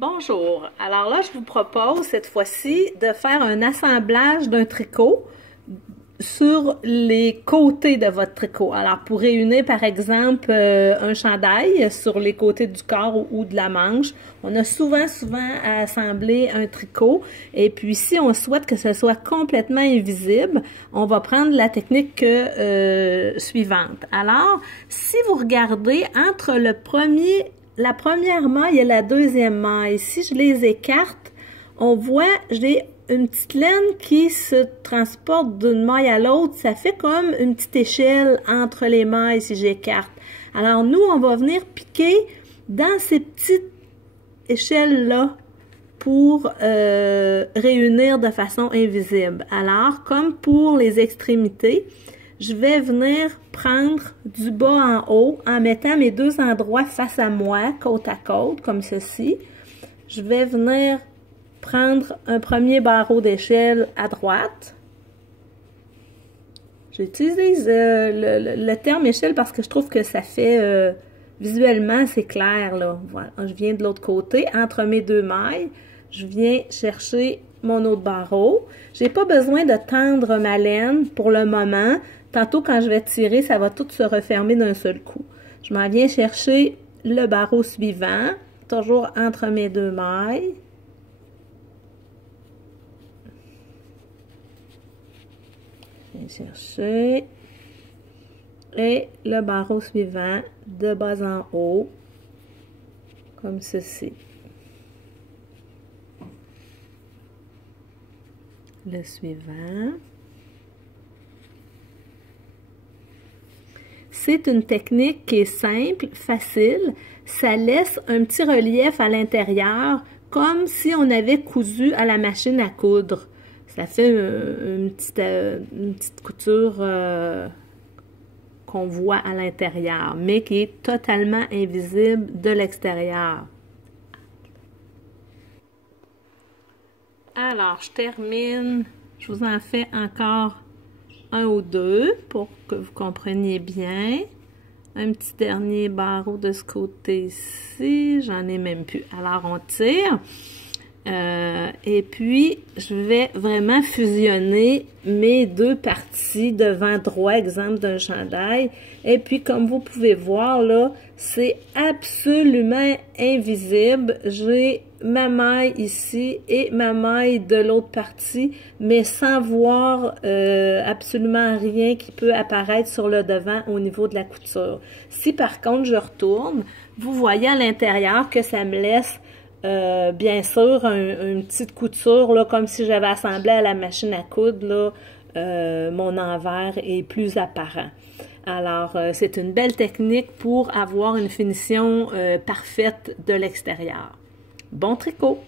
Bonjour, alors là je vous propose cette fois-ci de faire un assemblage d'un tricot sur les côtés de votre tricot. Alors pour réunir par exemple un chandail sur les côtés du corps ou de la manche, on a souvent à assembler un tricot et puis si on souhaite que ce soit complètement invisible, on va prendre la technique suivante. Alors si vous regardez entre la première maille et la deuxième maille, si je les écarte, on voit, j'ai une petite laine qui se transporte d'une maille à l'autre. Ça fait comme une petite échelle entre les mailles si j'écarte. Alors nous, on va venir piquer dans ces petites échelles-là pour réunir de façon invisible. Alors, comme pour les extrémités, je vais venir prendre du bas en haut en mettant mes deux endroits face à moi, côte à côte, comme ceci. Je vais venir prendre un premier barreau d'échelle à droite. J'utilise le terme échelle parce que je trouve que ça fait visuellement, c'est clair, là. Voilà. Je viens de l'autre côté, entre mes deux mailles. Je viens chercher mon autre barreau. J'ai pas besoin de tendre ma laine pour le moment. Tantôt, quand je vais tirer, ça va tout se refermer d'un seul coup. Je m'en viens chercher le barreau suivant, toujours entre mes deux mailles. Je viens chercher. Et le barreau suivant, de bas en haut, comme ceci. Le suivant. C'est une technique qui est simple, facile. Ça laisse un petit relief à l'intérieur, comme si on avait cousu à la machine à coudre. Ça fait une petite couture qu'on voit à l'intérieur, mais qui est totalement invisible de l'extérieur. Alors, je termine. Je vous en fais encore un ou deux pour que vous compreniez bien. Un petit dernier barreau de ce côté-ci. J'en ai même plus. Alors, on tire. Et puis, je vais vraiment fusionner mes deux parties devant droit, exemple d'un chandail. Et puis, comme vous pouvez voir, là, c'est absolument invisible. J'ai ma maille ici et ma maille de l'autre partie, mais sans voir absolument rien qui peut apparaître sur le devant au niveau de la couture. Si par contre, je retourne, vous voyez à l'intérieur que ça me laisse bien sûr, une petite couture, là, comme si j'avais assemblé à la machine à coudre, là, mon envers est plus apparent. Alors, c'est une belle technique pour avoir une finition parfaite de l'extérieur. Bon tricot!